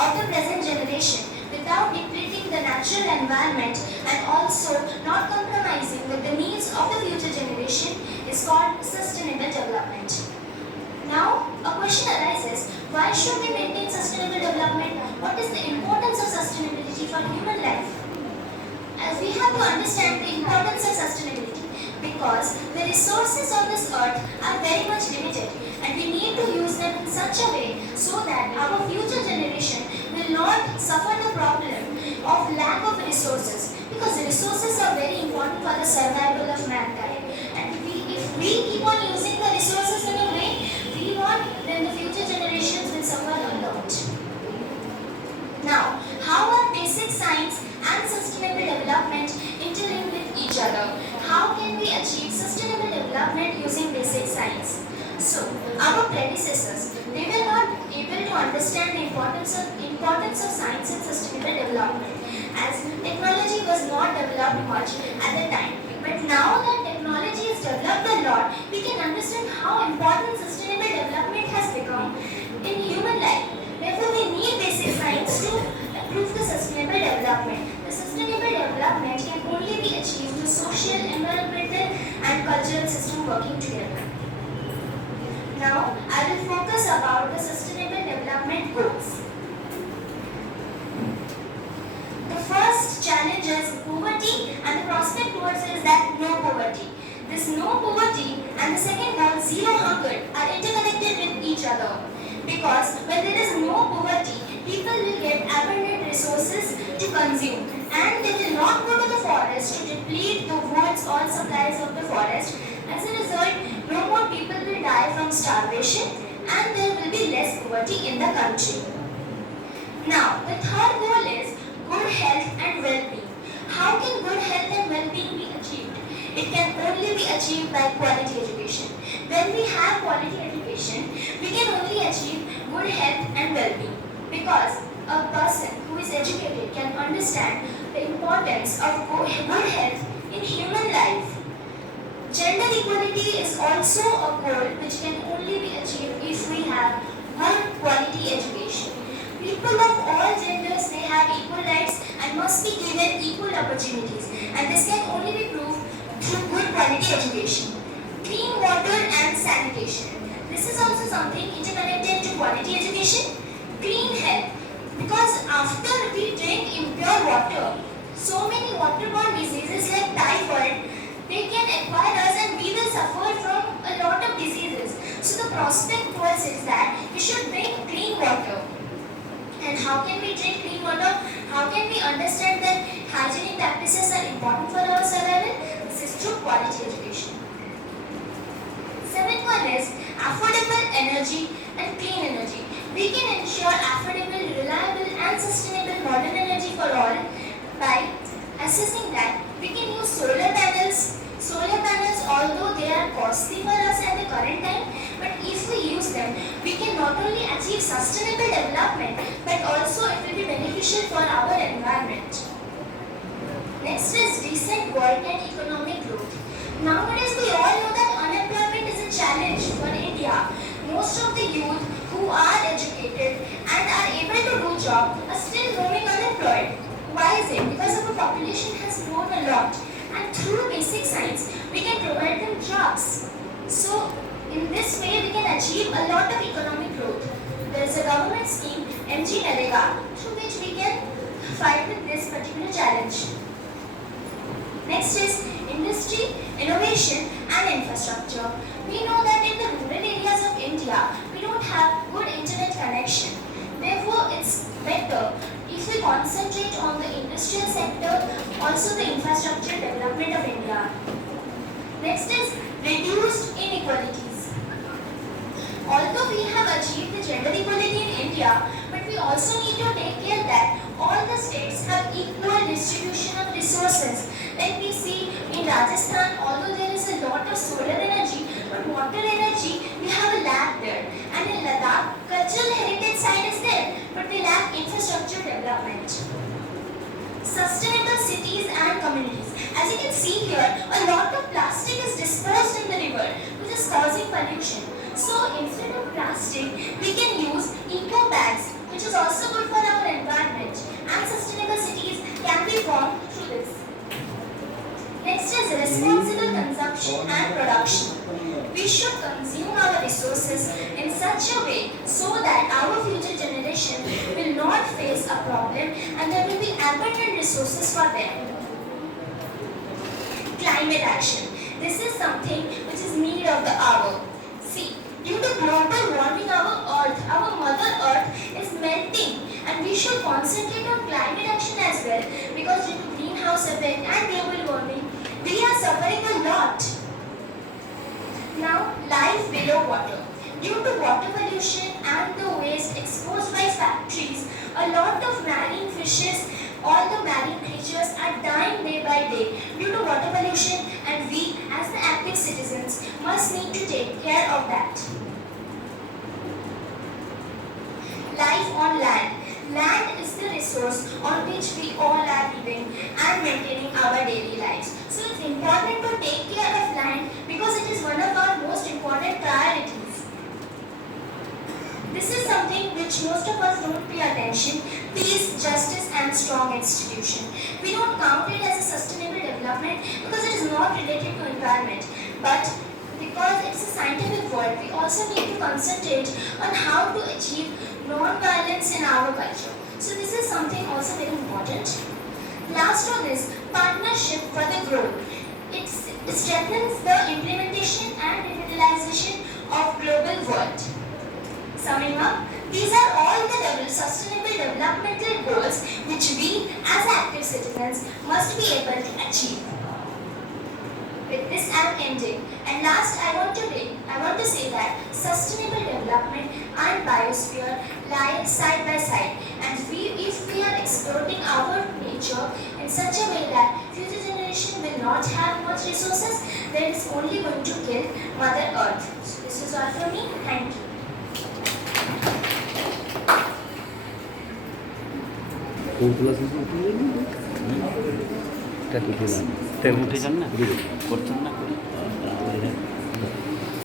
of the present generation without depleting the natural environment and also not compromising with the needs of the future generation is called sustainable development. Now, a question arises, why should we maintain sustainable development? What is the importance of sustainability for human life? As we have to understand the importance of sustainability because the resources on this earth are very much limited and we need to use them in such a way so that our future generation will not suffer the problem of lack of resources because the resources are very important for the survival of mankind. And if we keep on using the resources in a way we want, then the future generations will suffer a lot. Now, how are basic science and sustainable development interlinked with each other? How can we achieve sustainable development using basic science? So, our predecessors, they were not able to understand the importance of science and sustainable development as technology was not developed much at the time. But now that technology is developed a lot, we can understand how important sustainable development has become in human life. Therefore, we need basic science to improve the sustainable development. The sustainable development can only be achieved through social, environmental and cultural system working together. Now, I will focus about the sustainable development goals. The first challenge is poverty and the prospect towards it is that no poverty. This no poverty and the second goal, zero hunger, are interconnected with each other. Because when there is no poverty, people will get abundant resources to consume and they will not go to the forest to deplete the woods or supplies of the forest. As a result, no more people will die from starvation and there will be less poverty in the country. Now, the third goal is good health and well-being. How can good health and well-being be achieved? It can only be achieved by quality education. When we have quality education, we can only achieve good health and well-being because a person who is educated can understand the importance of good health in human life. Gender equality is also a goal which can only be achieved if we have good quality education. People of all genders, they have equal rights and must be given equal opportunities, and this can only be proved through good quality education. Clean water and sanitation. This is also something interconnected to quality education. Clean health. Because after we drink impure water, so many waterborne diseases like typhoid, they can acquire us and we will suffer from a lot of diseases. So the prospect towards is that we should drink clean water. And how can we drink clean water? How can we understand that hygienic practices are important for our survival? This is through quality education. Seventh one is affordable energy and clean energy. We can ensure affordable, reliable and sustainable modern energy for all by assessing that we can use solar panels. Solar panels, although they are costly for us at the current time, but if we use them, we can not only achieve sustainable development, but also it will be beneficial for our environment. Next is decent work and economic growth. Nowadays, we all know that unemployment is a challenge for India. Most of the youth who are educated and are able to do job are still roaming unemployed. Why is it? Because our population has grown a lot. And through basic science, we can provide them jobs. So, in this way, we can achieve a lot of economic growth. There is a government scheme, Narega, through which we can fight with this particular challenge. Next is industry, innovation and infrastructure. We know that in the rural areas of India, we don't have good internet connection. Therefore, it's better if we concentrate on the industrial sector, also the infrastructure development of India. Next is reduced inequalities. Although we have achieved the gender equality in India, but we also need to take care that all the states have equal distribution of resources. Like we see in Rajasthan, although there is a lot of solar energy, but water energy, we have a lack there. And in Ladakh, cultural heritage site is there, but they lack infrastructure development. Sustainable cities and communities. As you can see here, a lot of plastic is disposed in the river, which is causing pollution. So instead of plastic, we can use eco bags which is also good for our environment, and sustainable cities can be formed through this. Next is responsible consumption and production. We should consume our resources in such a way so that our future generation will not face a problem and there will be abundant resources for them. Climate action. This is something which is need of the hour. See, due to global warming, our Mother Earth is melting, and we should concentrate on climate action as well, because due to greenhouse effect and global warming, we are suffering a lot. Now, life below water. Due to water pollution and the waste exposed by factories, a lot of marine fishes, all the marine creatures are dying day by day due to water pollution, and we as the active citizens must need to take care of that. Life on land. Land is the resource on which we all are living and maintaining our daily lives. So it's important to take care of land because it is one of our most important priorities. This is something which most of us don't pay attention: peace, justice and strong institution. We don't count it as a sustainable development because it is not related to environment. But because it's a scientific world, we also need to concentrate on how to achieve non-violence in our culture. So this is something also very important. Last one is partnership for the growth. It strengthens the implementation and revitalization of global world. Summing up, these are all the sustainable developmental goals which we as active citizens must be able to achieve. With this I am ending. And last I want to say that sustainable development and biosphere lie side by side, and if we are exploiting our nature in such a way that future generation will not have much resources, then it's only going to kill Mother Earth. So this is all from me. Thank you. উঠে যান না করছেন না করে